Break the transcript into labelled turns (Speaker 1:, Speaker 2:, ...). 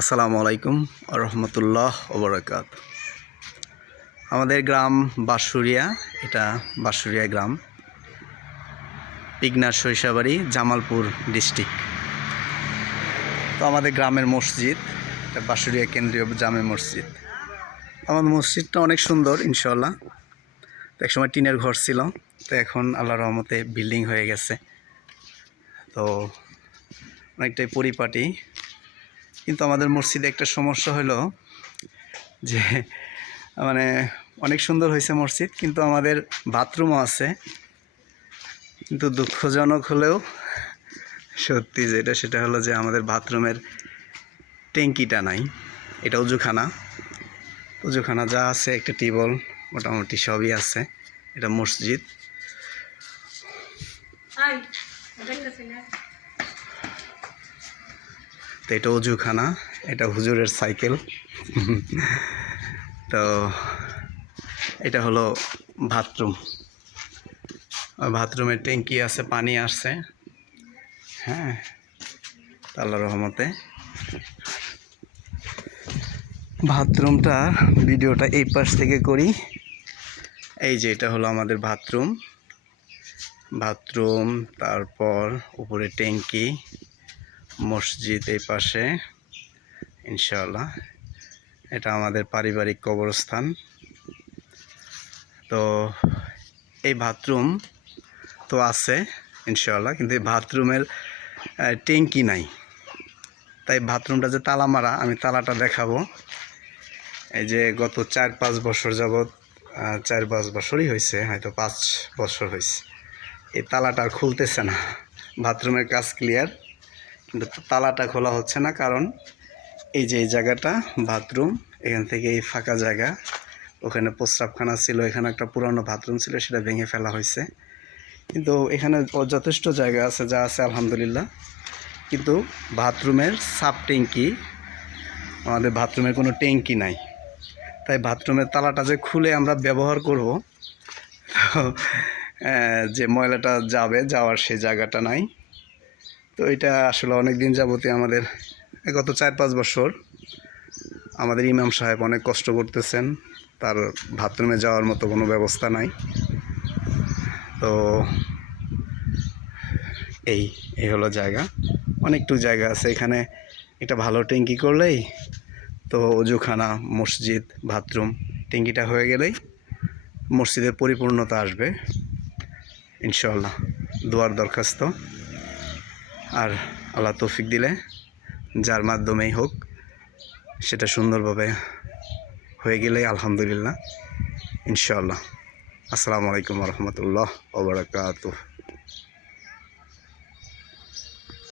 Speaker 1: আসসালামু আলাইকুম রহমতুল্লাহ ওবরাকাত আমাদের গ্রাম বাঁশুরিয়া, এটা বাঁশুরিয়া গ্রাম পিগনার সরিষাবাড়ি, জামালপুর ডিস্ট্রিক্ট। তো আমাদের গ্রামের মসজিদ, এটা বাঁশুরিয়া কেন্দ্রীয় জামে মসজিদ। আমাদের মসজিদটা অনেক সুন্দর ইনশাল্লাহ তো একসময় টিনের ঘর ছিল, তো এখন আল্লাহ রহমতে বিল্ডিং হয়ে গেছে। তো অনেকটাই পরিপাটি কিন্তু আমাদের মসজিদে একটা সমস্যা হলো যে মানে অনেক সুন্দর হয়েছে মসজিদ, কিন্তু আমাদের বাথরুমও আছে। কিন্তু দুঃখজনক হলেও সত্যি যেটা, সেটা হলো যে আমাদের বাথরুমের ট্যাঙ্কিটা নাই। এটা উজুখানা। উজুখানা যা আছে, একটা টিবল মোটামুটি সবই আছে। এটা মসজিদ। তো এটা অজুখানা, এটা হুজুরের সাইকেল। তো এটা হলো বাথরুম। বাথরুমের ট্যাঙ্কি আছে, পানি আসছে। হ্যাঁ আল্লাহ রহমতে। বাথরুমটা, ভিডিওটা এই পাশ থেকে করি। এই যে এটা হলো আমাদের বাথরুম। বাথরুম, তারপর উপরে ট্যাঙ্কি। মসজিদ এই পাশে, ইনশাআল্লাহ। এটা আমাদের পারিবারিক কবরস্থান। তো এই বাথরুম তো আছে, ইনশাআল্লাহ, কিন্তু এই বাথরুমের ট্যাঙ্কি নাই। তাই বাথরুমটা যে তালা মারা আমি তালাটা দেখাবো। এই যে গত চার পাঁচ বছর যাবৎ চার পাঁচ বছরই হয়েছে, হয়তো পাঁচ বছর হয়েছে। এই তালাটা খুলতেছে না। বাথরুমের কাজ ক্লিয়ার কিন্তু তালাটা খোলা হচ্ছে না, কারণ এই যে এই জায়গাটা, বাথরুম, এখান থেকে এই ফাঁকা জায়গা। ওখানে প্রস্রাবখানা ছিল, এখানে একটা পুরানো বাথরুম ছিল, সেটা ভেঙে ফেলা হয়েছে। কিন্তু এখানে যথেষ্ট জায়গা আছে, যা আছে আলহামদুলিল্লাহ। কিন্তু বাথরুমের সাব ট্যাঙ্কি, আমাদের বাথরুমের কোনো ট্যাঙ্কি নাই। তাই বাথরুমের তালাটা যে খুলে আমরা ব্যবহার করব যে ময়লাটা যাবে, যাওয়ার সেই জায়গাটা নাই। তো এটা আসলে অনেক দিন যাবতীয় আমাদের গত চার পাঁচ বছর আমাদের ইমাম সাহেব অনেক কষ্ট করতেছেন, তার বাথরুমে যাওয়ার মতো কোনো ব্যবস্থা নাই। তো এই এই হলো জায়গা। অনেকটু জায়গা আছে, এখানে একটা ভালো ট্যাঙ্কি করলেই তো অজুখানা, মসজিদ, বাথরুম, ট্যাঙ্কিটা হয়ে গেলেই মসজিদের পরিপূর্ণতা আসবে। ইনশাল্লাহ দোয়ার দরখাস্ত। আর আল্লাহ তৌফিক দিলে, যার মাধ্যমেই হোক, সেটা সুন্দরভাবে হয়ে গেলে আলহামদুলিল্লাহ, ইনশাআল্লাহ। আসসালামু আলাইকুম রহমতুল্লাহ ওবরাকাতুহ